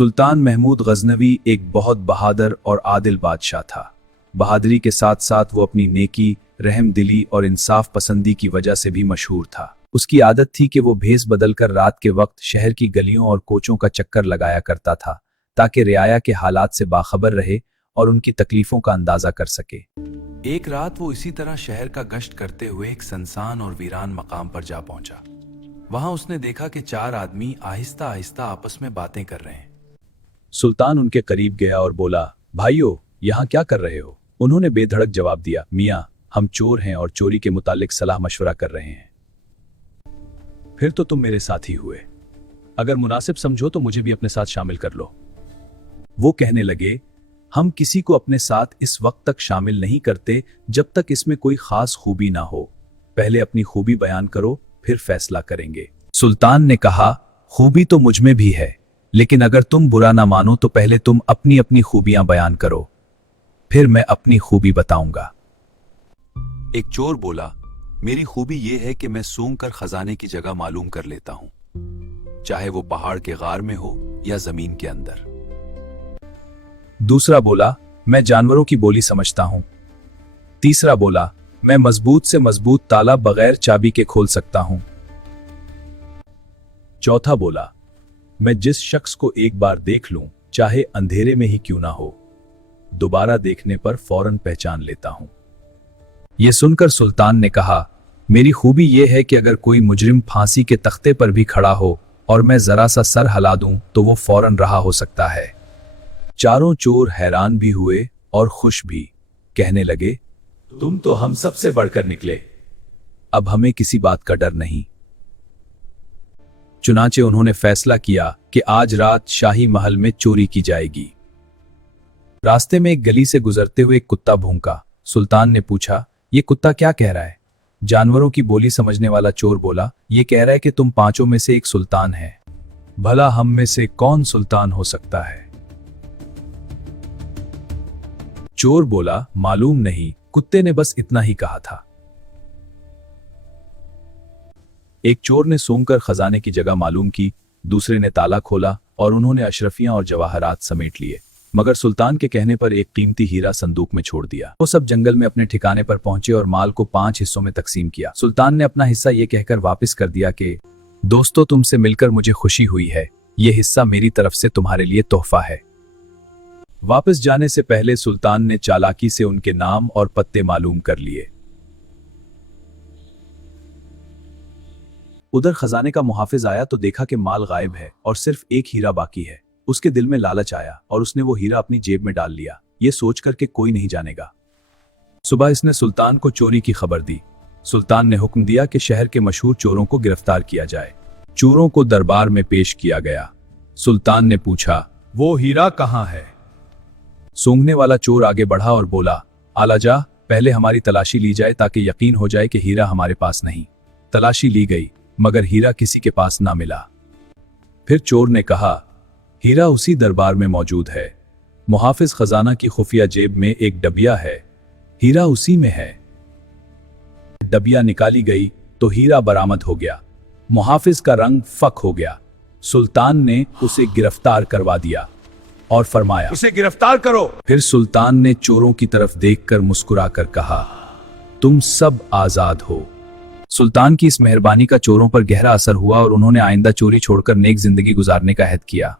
सुल्तान महमूद गजनवी एक बहुत बहादुर और आदिल बादशाह था। बहादुरी के साथ साथ वो अपनी नेकी, रहम दिली और इंसाफ पसंदी की वजह से भी मशहूर था। उसकी आदत थी कि वो भेस बदलकर रात के वक्त शहर की गलियों और कोचों का चक्कर लगाया करता था, ताकि रियाया के हालात से बाखबर रहे और उनकी तकलीफों का अंदाजा कर सके। एक रात वो इसी तरह शहर का गश्त करते हुए एक सुनसान और वीरान मकाम पर जा पहुंचा। वहां उसने देखा कि 4 आदमी आहिस्ता आहिस्ता आपस में बातें कर रहे हैं। सुल्तान उनके करीब गया और बोला, भाइयों, यहाँ क्या कर रहे हो? उन्होंने बेधड़क जवाब दिया, मियाँ, हम चोर हैं और चोरी के मुतालिक सलाह मशवरा कर रहे हैं। फिर तो तुम मेरे साथी हुए। अगर मुनासिब समझो तो मुझे भी अपने साथ शामिल कर लो। वो कहने लगे, हम किसी को अपने साथ इस वक्त तक शामिल नहीं करते जब तक इसमें कोई खास खूबी ना हो। पहले अपनी खूबी बयान करो, फिर फैसला करेंगे। सुल्तान ने कहा, खूबी तो मुझ में भी है, लेकिन अगर तुम बुरा ना मानो तो पहले तुम अपनी अपनी खूबियां बयान करो, फिर मैं अपनी खूबी बताऊंगा। एक चोर बोला, मेरी खूबी यह है कि मैं सूंघ कर खजाने की जगह मालूम कर लेता हूं, चाहे वो पहाड़ के गार में हो या जमीन के अंदर। दूसरा बोला, मैं जानवरों की बोली समझता हूं। तीसरा बोला, मैं मजबूत से मजबूत ताला बगैर चाबी के खोल सकता हूं। चौथा बोला, मैं जिस शख्स को एक बार देख लूं, चाहे अंधेरे में ही क्यों ना हो, दोबारा देखने पर फौरन पहचान लेता हूं। यह सुनकर सुल्तान ने कहा, मेरी खूबी यह है कि अगर कोई मुजरिम फांसी के तख्ते पर भी खड़ा हो और मैं जरा सा सर हिला दूं तो वो फौरन रहा हो सकता है। चारों चोर हैरान भी हुए और खुश भी। कहने लगे, तुम तो हम सबसे बढ़कर निकले, अब हमें किसी बात का डर नहीं। चुनाचे उन्होंने फैसला किया कि आज रात शाही महल में चोरी की जाएगी। रास्ते में एक गली से गुजरते हुए एक कुत्ता भौंका। सुल्तान ने पूछा, ये कुत्ता क्या कह रहा है? जानवरों की बोली समझने वाला चोर बोला, ये कह रहा है कि तुम पांचों में से एक सुल्तान है। भला हम में से कौन सुल्तान हो सकता है? चोर बोला, मालूम नहीं, कुत्ते ने बस इतना ही कहा था। एक चोर ने सूंघकर खजाने की जगह मालूम की, दूसरे ने ताला खोला और उन्होंने अशरफियां और जवाहरात समेट लिए, मगर सुल्तान के कहने पर एक कीमती हीरा संदूक में छोड़ दिया। वो सब जंगल में अपने ठिकाने पर पहुंचे और माल को 5 हिस्सों में तकसीम किया। सुल्तान ने अपना हिस्सा ये कहकर वापस कर दिया कि दोस्तों, तुमसे मिलकर मुझे खुशी हुई है, ये हिस्सा मेरी तरफ से तुम्हारे लिए तोहफा है। वापस जाने से पहले सुल्तान ने चालाकी से उनके नाम और पत्ते मालूम कर लिए। उधर खजाने का मुहाफिज आया तो देखा कि माल गायब है और सिर्फ एक हीरा बाकी है। उसके दिल में लालच आया और उसने वो हीरा अपनी जेब में डाल लिया, ये सोचकर कि कोई नहीं जानेगा। सुबह इसने सुल्तान को चोरी की खबर दी। सुल्तान ने हुक्म दिया कि शहर के मशहूर चोरों को गिरफ्तार किया जाए। चोरों को दरबार में पेश किया गया। सुल्तान ने पूछा, वो हीरा कहां है? सूंघने वाला चोर आगे बढ़ा और बोला, आलाजा, पहले हमारी तलाशी ली जाए ताकि यकीन हो जाए कि हीरा हमारे पास नहीं। तलाशी ली गई, मगर हीरा किसी के पास ना मिला। फिर चोर ने कहा, हीरा उसी दरबार में मौजूद है। मुहाफिज खजाना की खुफिया जेब में एक डबिया है, हीरा उसी में है। डबिया निकाली गई तो हीरा बरामद हो गया। मुहाफिज का रंग फक हो गया। सुल्तान ने उसे गिरफ्तार करवा दिया और फरमाया, उसे गिरफ्तार करो। फिर सुल्तान ने चोरों की तरफ देखकर मुस्कुराकर कहा, तुम सब आजाद हो। सुल्तान की इस मेहरबानी का चोरों पर गहरा असर हुआ और उन्होंने आइंदा चोरी छोड़कर नेक जिंदगी गुजारने का अहद किया।